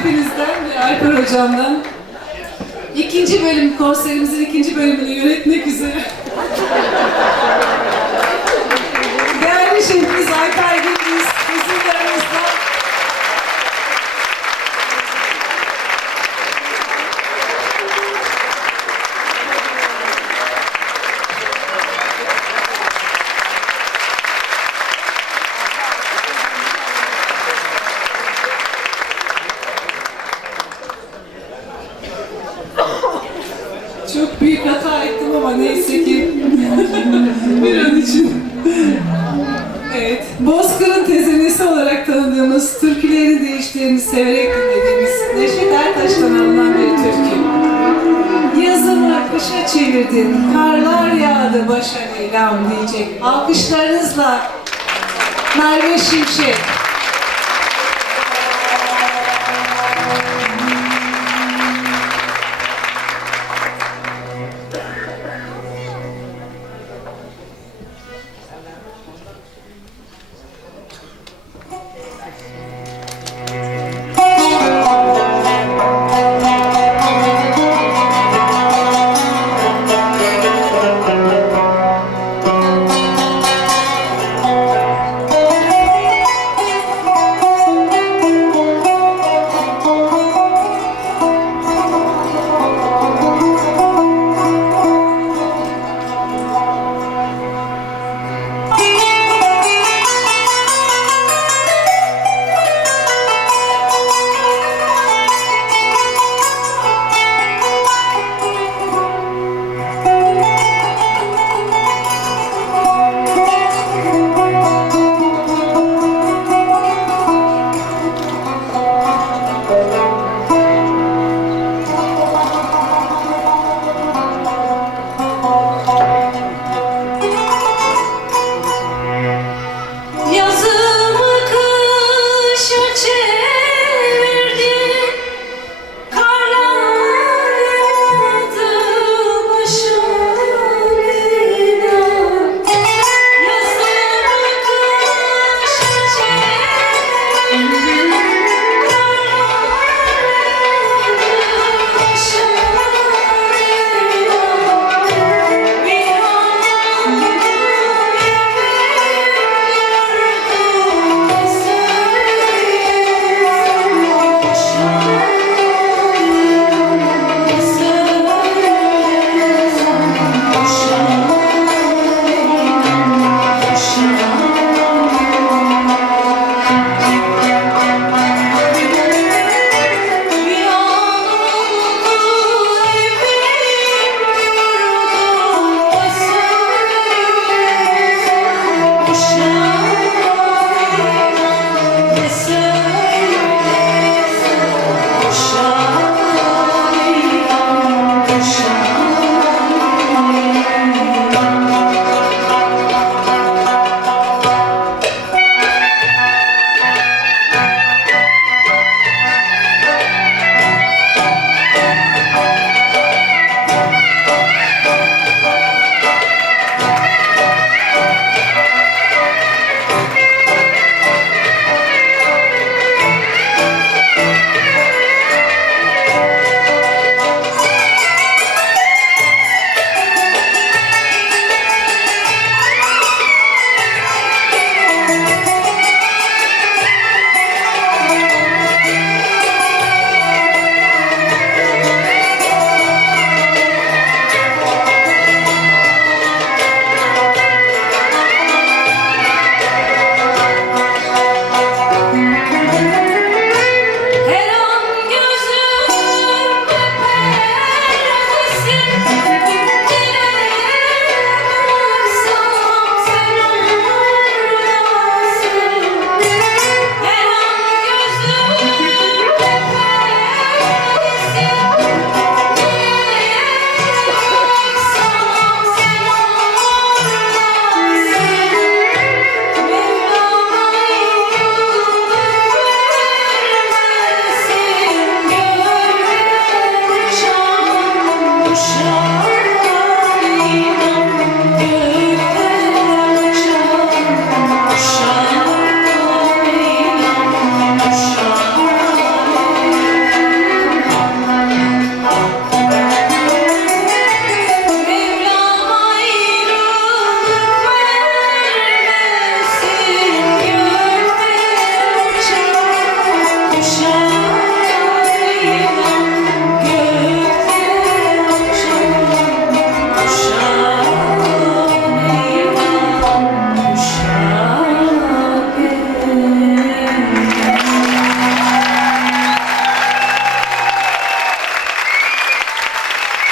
hepinizden ve Alper Hocam'dan. İkinci bölüm, konserimizin ikinci bölümünü yönetmek üzere. Çok büyük hata ettim ama neyse ki bir an için. Evet, Bozkır'ın tezenesi olarak tanıdığımız, türkülerini değiştiğimiz, severek dinlediğimiz Neşet Ertaş'tan alınan bir türkü. Yazımı kışa çevirdin, karlar yağdı başa Leyla'm diyecek. Alkışlarınızla Merve Şimşek.